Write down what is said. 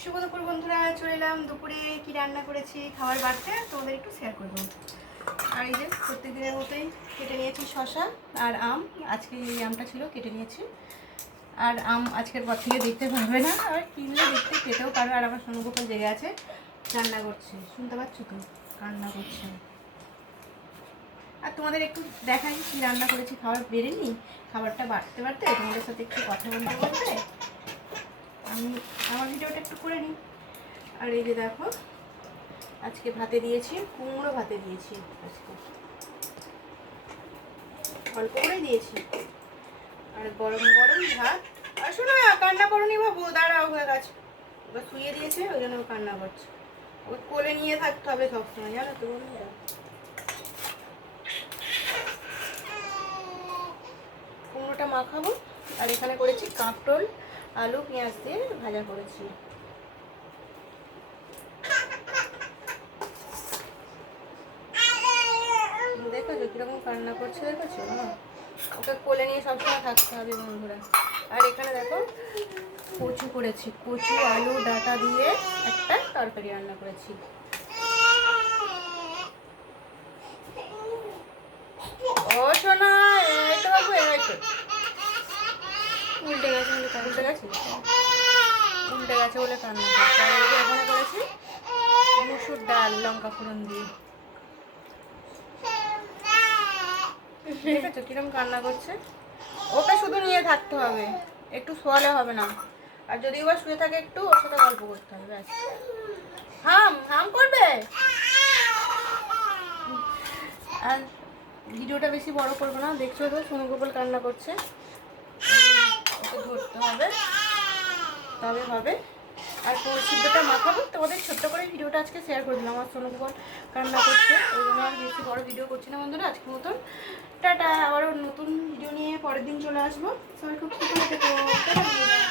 শুভ দুপুর বন্ধুরা, চলে এলাম দুপুরে কি রান্না করেছি খাবার বাড়তে তোমাদের একটু শেয়ার করবো। আর এই যে প্রত্যেক দিনের মতোই কেটে নিয়েছি শশা আর আম। আজকে এই আমটা ছিল, কেটে নিয়েছি। আর আম আজকের পর থেকে দেখতে পারবে না, আর কিনলে দেখতে পেতেও পারবে। আর আমার সোনুগোপাল জেগে আছে, রান্না করছে, শুনতে পাচ্ছ তো, রান্না করছে। আর তোমাদের একটু দেখাই কি রান্না করেছি, খাবার বেড়েনি, খাবারটা বাড়তে বাড়তে তোমাদের সাথে একটু কথা বলতে বলতে আমি আমার ভিডিওটা একটু করে নিই। আর এই যে দেখো, আজকে ভাতে দিয়েছি, কুমড়ো ভাতে দিয়েছি, আজকে অল্প করে দিয়েছি। আর গরম গরম ভাত। আর শোনো, কান্না করনি বাবু, দাঁড়াও, হয়ে গেছে। ওকে শুয়ে দিয়েছে, ওই জন্য ও কান্না করছে। ওকে কোলে নিয়ে থাকতে হবে সবসময়, জানো তো বন্ধুরা। কুমড়োটা মাখাবো। আর এখানে করেছি কাঁকরোল, আলু পেঁয়াজ দিয়ে ভাজা করেছি। দেখেছো কিরকম কান্না করছে, দেখেছো? ওকে কোলে নিয়ে সবসময় থাকতে হবে বন্ধুরা। আর এখানে দেখো কচু করেছি, কচু আলু ডাঁটা দিয়ে একটা তরকারি রান্না করেছি। ও সোনা, এই তো বাবু, এই উল্টে গেছে, উল্টে গেছে, উল্টে গেছে বলে কান্না করছে। আর এই যে এখানে করেছি মুসুর ডাল লঙ্কা ফোড়ন দিয়ে। দেখেছো কিরকম কান্না করছে? ওকে শুধু নিয়ে থাকতে হবে, একটু শোয়ালে হবে না। আর যদি বা শুয়ে থাকে একটু, ওর সাথে গল্প করতে হবে, ব্যাস। হাম হাম করবে। আর ভিডিওটা বেশি বড় করবো না, দেখছো তো সোনুগোপাল কান্না করছে, ওকে ধরতে হবে, তবে হবে। আর সিদ্ধটা মাখাবো, তোমাদের ছোট্ট করে ভিডিওটা আজকে শেয়ার করে দিলাম। আমার সোনুগোপাল কান্না করছে, ওই জন্য আর বেশি বড় ভিডিও করছি না বন্ধুরা আজকের মতন। টাটা, আবারও নতুন ভিডিও নিয়ে পরের দিন চলে আসবো। সবাই খুব সুন্দর থেকো।